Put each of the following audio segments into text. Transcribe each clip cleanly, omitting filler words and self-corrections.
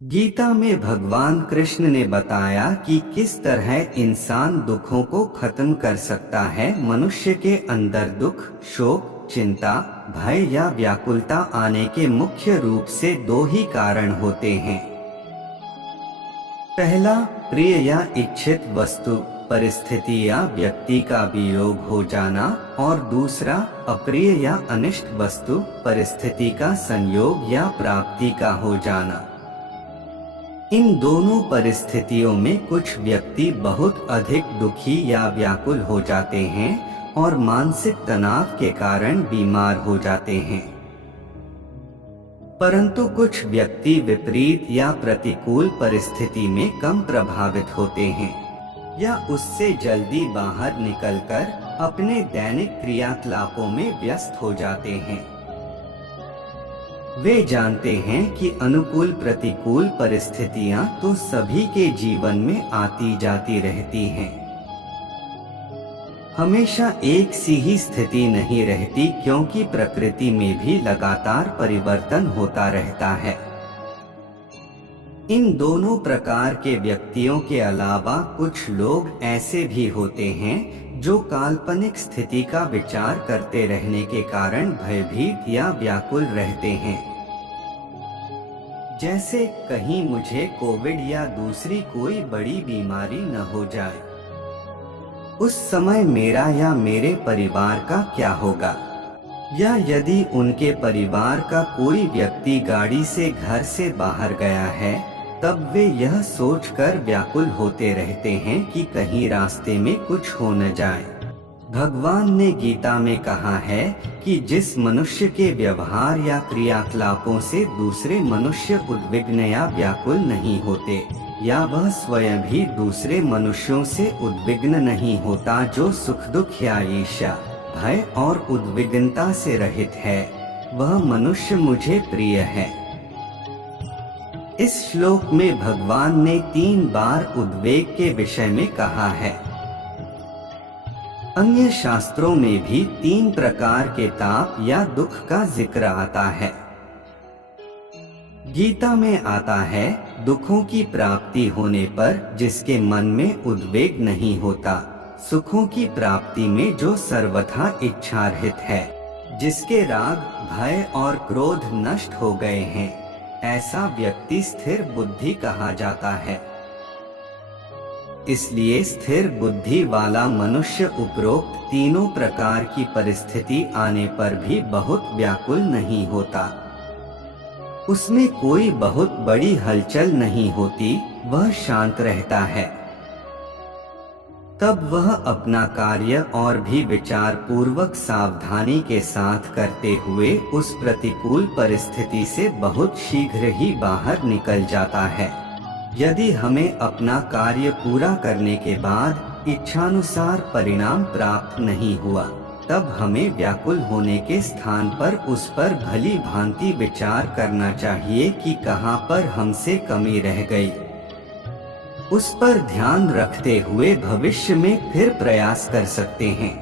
गीता में भगवान कृष्ण ने बताया कि किस तरह इंसान दुखों को खत्म कर सकता है। मनुष्य के अंदर दुख, शोक, चिंता, भय या व्याकुलता आने के मुख्य रूप से दो ही कारण होते हैं। पहला, प्रिय या इच्छित वस्तु, परिस्थिति या व्यक्ति का वियोग हो जाना, और दूसरा, अप्रिय या अनिष्ट वस्तु, परिस्थिति का संयोग या प्राप्ति का हो जाना। इन दोनों परिस्थितियों में कुछ व्यक्ति बहुत अधिक दुखी या व्याकुल हो जाते हैं और मानसिक तनाव के कारण बीमार हो जाते हैं, परंतु कुछ व्यक्ति विपरीत या प्रतिकूल परिस्थिति में कम प्रभावित होते हैं या उससे जल्दी बाहर निकलकर अपने दैनिक क्रियाकलापों में व्यस्त हो जाते हैं। वे जानते हैं कि अनुकूल प्रतिकूल परिस्थितियां तो सभी के जीवन में आती जाती रहती हैं। हमेशा एक सी ही स्थिति नहीं रहती, क्योंकि प्रकृति में भी लगातार परिवर्तन होता रहता है। इन दोनों प्रकार के व्यक्तियों के अलावा कुछ लोग ऐसे भी होते हैं जो काल्पनिक स्थिति का विचार करते रहने के कारण भयभीत या व्याकुल रहते हैं। जैसे कहीं मुझे कोविड या दूसरी कोई बड़ी बीमारी न हो जाए, उस समय मेरा या मेरे परिवार का क्या होगा, या यदि उनके परिवार का कोई व्यक्ति गाड़ी से घर से बाहर गया है, तब वे यह सोचकर व्याकुल होते रहते हैं कि कहीं रास्ते में कुछ हो न जाए। भगवान ने गीता में कहा है कि जिस मनुष्य के व्यवहार या क्रियाकलापों से दूसरे मनुष्य उद्विग्न या व्याकुल नहीं होते, या वह स्वयं भी दूसरे मनुष्यों से उद्विग्न नहीं होता, जो सुख दुख या ईर्ष्या, भय और उद्विग्नता से रहित है, वह मनुष्य मुझे प्रिय है। इस श्लोक में भगवान ने 3 बार उद्वेग के विषय में कहा है। अन्य शास्त्रों में भी 3 प्रकार के ताप या दुख का जिक्र आता है। गीता में आता है, दुखों की प्राप्ति होने पर जिसके मन में उद्वेग नहीं होता, सुखों की प्राप्ति में जो सर्वथा इच्छारहित है, जिसके राग, भय और क्रोध नष्ट हो गए हैं, ऐसा व्यक्ति स्थिर बुद्धि कहा जाता है। इसलिए स्थिर बुद्धि वाला मनुष्य उपरोक्त तीनों प्रकार की परिस्थिति आने पर भी बहुत व्याकुल नहीं होता। उसमें कोई बहुत बड़ी हलचल नहीं होती, वह शांत रहता है। तब वह अपना कार्य और भी विचार पूर्वक सावधानी के साथ करते हुए उस प्रतिकूल परिस्थिति से बहुत शीघ्र ही बाहर निकल जाता है। यदि हमें अपना कार्य पूरा करने के बाद इच्छानुसार परिणाम प्राप्त नहीं हुआ, तब हमें व्याकुल होने के स्थान पर उस पर भली भांति विचार करना चाहिए कि कहाँ पर हमसे कमी रह गई। उस पर ध्यान रखते हुए भविष्य में फिर प्रयास कर सकते हैं।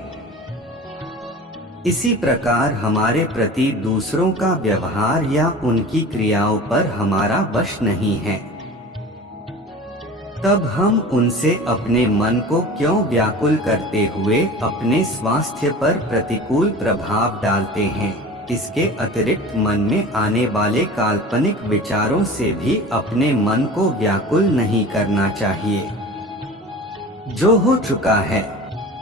इसी प्रकार हमारे प्रति दूसरों का व्यवहार या उनकी क्रियाओं पर हमारा वश नहीं है, तब हम उनसे अपने मन को क्यों व्याकुल करते हुए अपने स्वास्थ्य पर प्रतिकूल प्रभाव डालते हैं। इसके अतिरिक्त मन में आने वाले काल्पनिक विचारों से भी अपने मन को व्याकुल नहीं करना चाहिए। जो हो चुका है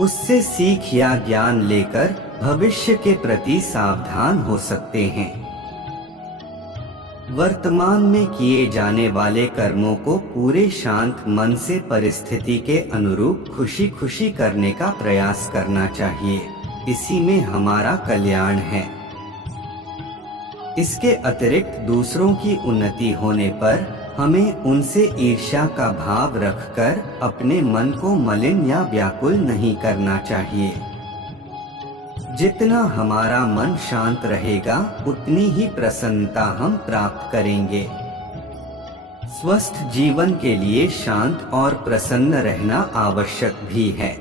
उससे सीख या ज्ञान लेकर भविष्य के प्रति सावधान हो सकते हैं। वर्तमान में किए जाने वाले कर्मों को पूरे शांत मन से परिस्थिति के अनुरूप खुशी खुशी करने का प्रयास करना चाहिए। इसी में हमारा कल्याण है। इसके अतिरिक्त दूसरों की उन्नति होने पर हमें उनसे ईर्ष्या का भाव रखकर अपने मन को मलिन या व्याकुल नहीं करना चाहिए। जितना हमारा मन शांत रहेगा, उतनी ही प्रसन्नता हम प्राप्त करेंगे। स्वस्थ जीवन के लिए शांत और प्रसन्न रहना आवश्यक भी है।